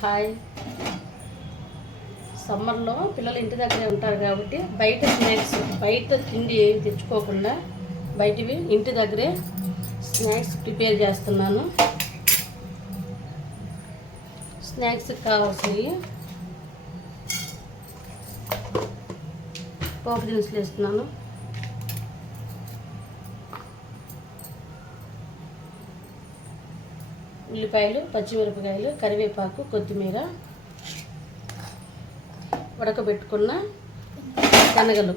Hi. సమ్మర్లో పిల్లలు ఇంటి దగ్గరే ఉంటారు కాబట్టి బయట స్నాక్స్, బయట తిండి ఏమి తెచ్చుకోకుండా బయటివి ఇంటి దగ్గరే స్నాక్స్ ప్రిపేర్ చేస్తున్నాను. స్నాక్స్కి కావాల్సినవి పోపు దినుసులు వేస్తున్నాను. ఉల్లిపాయలు, పచ్చిమిరపకాయలు, కరివేపాకు, కొత్తిమీర, ఉడకబెట్టుకున్న శనగలు,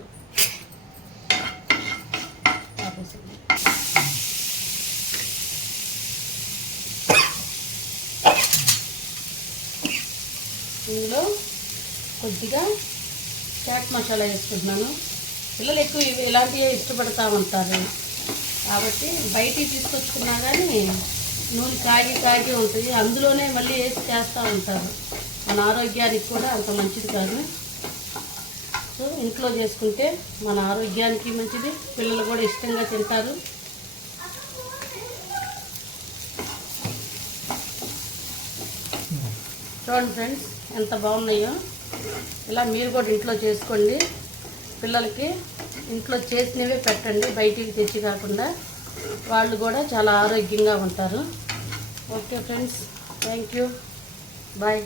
ఇందులో కొద్దిగా చాట్ మసాలా వేసుకుంటున్నాను. పిల్లలు ఎక్కువ ఇలాంటివే ఇష్టపడతా ఉంటారు కాబట్టి బయటికి తీసుకొచ్చుకున్నా కానీ నూనె కాగి ఉంటుంది, అందులోనే మళ్ళీ వేసి చేస్తూ ఉంటారు. మన ఆరోగ్యానికి కూడా అంత మంచిది కాదు. సో ఇంట్లో చేసుకుంటే మన ఆరోగ్యానికి మంచిది, పిల్లలు కూడా ఇష్టంగా తింటారు. చూడండి ఫ్రెండ్స్ ఎంత బాగున్నాయో. ఇలా మీరు కూడా ఇంట్లో చేసుకోండి. పిల్లలకి ఇంట్లో చేసినవే పెట్టండి, బయటికి తెచ్చి కాకుండా. వాళ్ళు కూడా చాలా ఆరోగ్యంగా ఉంటారు. Okay friends, thank you, bye.